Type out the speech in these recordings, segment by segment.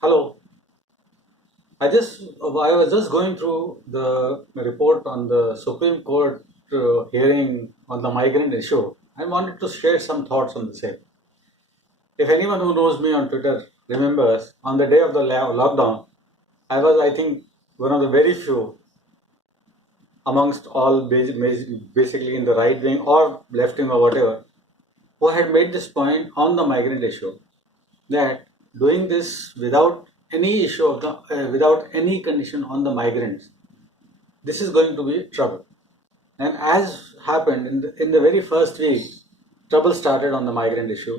Hello. I was just going through the report on the Supreme Court hearing on the migrant issue. I wanted to share some thoughts on the same. If anyone who knows me on Twitter remembers, on the day of the lockdown, I was, I think, one of the very few amongst all basically in the right wing or left wing or whatever, who had made this point on the migrant issue that doing this without any issue of without any condition on the migrants, this is going to be trouble. And as happened in the very first week, trouble started on the migrant issue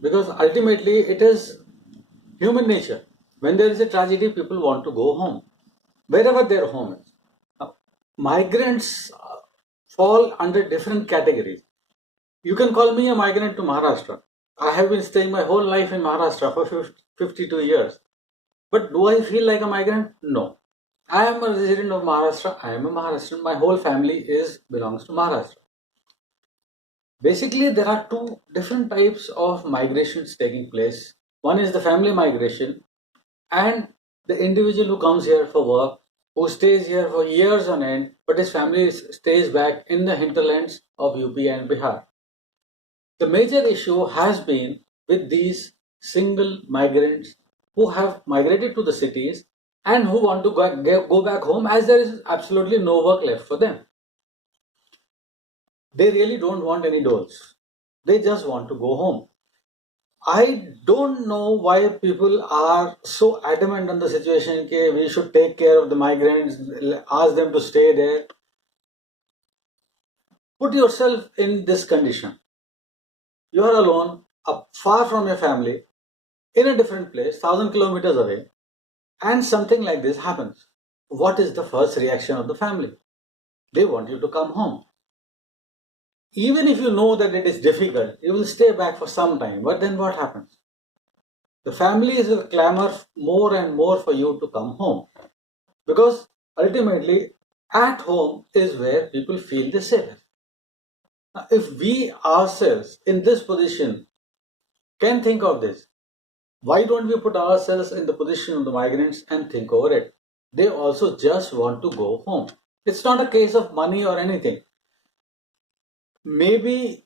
because ultimately it is human nature. When there is a tragedy, people want to go home, wherever their home is. Migrants fall under different categories. You can call me a migrant to Maharashtra. I have been staying my whole life in Maharashtra for 52 years. But do I feel like a migrant? No. I am a resident of Maharashtra. I am a Maharashtrian. My whole family belongs to Maharashtra. Basically, there are two different types of migrations taking place. One is the family migration, and the individual who comes here for work, who stays here for years on end, but his family stays back in the hinterlands of UP and Bihar. The major issue has been with these single migrants who have migrated to the cities and who want to go back home as there is absolutely no work left for them. They really don't want any doles. They just want to go home. I don't know why people are so adamant on the situation. Okay, we should take care of the migrants, ask them to stay there. Put yourself in this condition. You are alone, far from your family, in a different place, 1,000 kilometers away, and something like this happens. What is the first reaction of the family? They want you to come home. Even if you know that it is difficult, you will stay back for some time. But then what happens? The families will clamor more and more for you to come home. Because ultimately, at home is where people feel the safest. Now, if we ourselves in this position can think of this, why don't we put ourselves in the position of the migrants and think over it? They also just want to go home. It's not a case of money or anything. Maybe,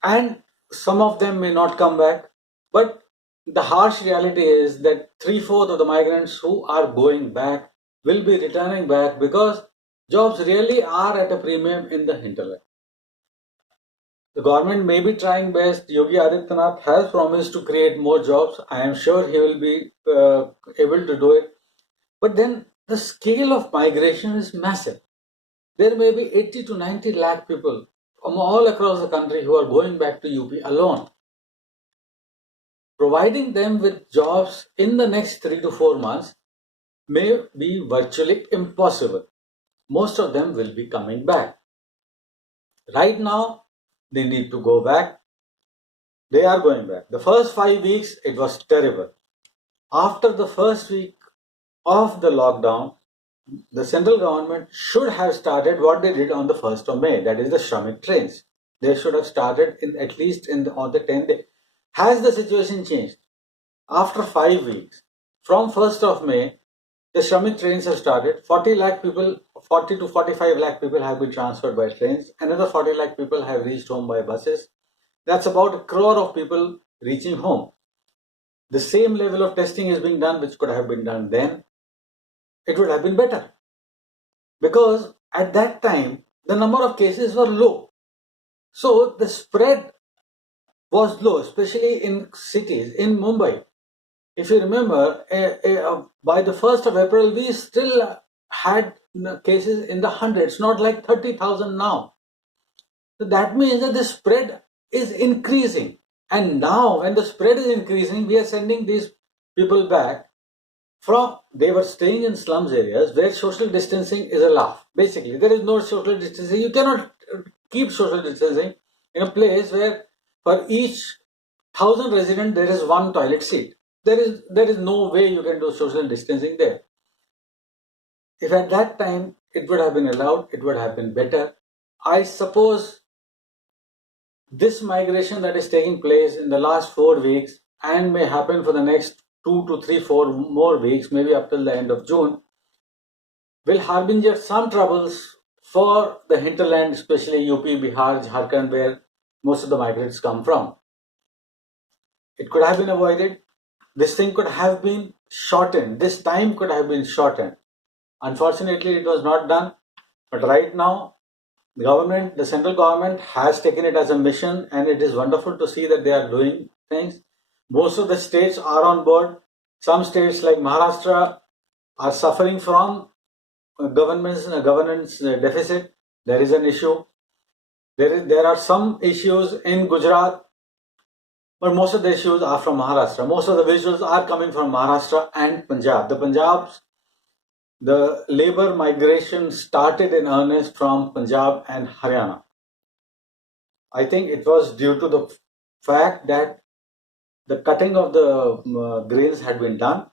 and some of them may not come back, but the harsh reality is that three-fourths of the migrants who are going back will be returning back because jobs really are at a premium in the hinterland. The government may be trying best. Yogi Adityanath has promised to create more jobs. I am sure he will be able to do it. But then the scale of migration is massive. There may be 80 to 90 lakh people from all across the country who are going back to UP alone. Providing them with jobs in the next 3 to 4 months may be virtually impossible. Most of them will be coming back. Right now, they need to go back. They are going back. The first 5 weeks, it was terrible. After the first week of the lockdown, the central government should have started what they did on the 1st of May, that is the Shramik trains. They should have started at least on the 10th day. Has the situation changed? After 5 weeks, from 1st of May, the Shramik trains have started. 40 lakh people, 40 to 45 lakh people have been transferred by trains. Another 40 lakh people have reached home by buses. That's about a crore of people reaching home. The same level of testing is being done, which could have been done then. It would have been better. Because at that time, the number of cases were low. So the spread was low, especially in cities, in Mumbai. If you remember, by the 1st of April, we still had cases in the hundreds, not like 30,000 now. So that means that the spread is increasing. And now, when the spread is increasing, we are sending these people back from, they were staying in slums areas where social distancing is a laugh. Basically, there is no social distancing. You cannot keep social distancing in a place where for each 1,000 residents, there is one toilet seat. There is no way you can do social distancing there. If at that time it would have been allowed, it would have been better. I suppose this migration that is taking place in the last 4 weeks and may happen for the next 2 to 3, 4 more weeks, maybe up till the end of June, will harbinger some troubles for the hinterland, especially UP, Bihar, Jharkhand, where most of the migrants come from. It could have been avoided. This thing could have been shortened. This time could have been shortened. Unfortunately, it was not done. But right now, the central government has taken it as a mission, and it is wonderful to see that they are doing things. Most of the states are on board. Some states like Maharashtra are suffering from governance deficit. There is an issue. There are some issues in Gujarat, but most of the issues are from Maharashtra. Most of the visuals are coming from Maharashtra and Punjab. The labor migration started in earnest from Punjab and Haryana. I think it was due to the fact that the cutting of the grains had been done.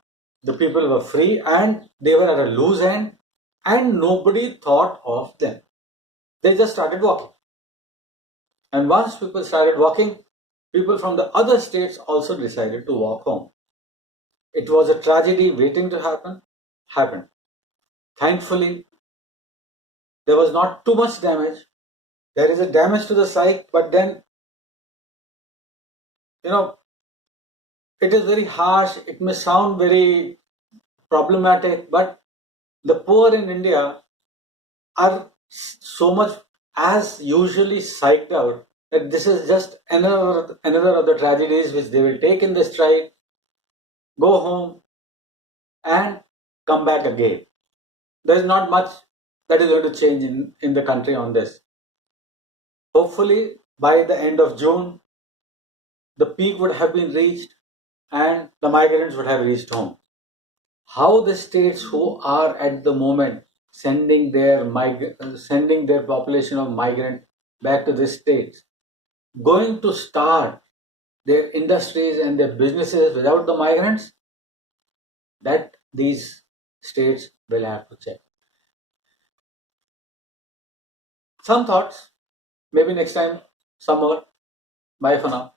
The people were free and they were at a loose end, and nobody thought of them. They just started walking. And once people started walking, people from the other states also decided to walk home. It was a tragedy waiting to happen, happened. Thankfully, there was not too much damage. There is a damage to the psyche, but then, you know, it is very harsh. It may sound very problematic, but the poor in India are so much as usually psyched out that this is just another of the tragedies which they will take in their stride, go home, and come back again. There is not much that is going to change in the country on this. Hopefully, by the end of June, the peak would have been reached and the migrants would have reached home. How the states who are at the moment sending their population of migrant back to the states going to start their industries and their businesses without the migrants, that these states will have to check. Some thoughts, maybe next time, some more. Bye for now.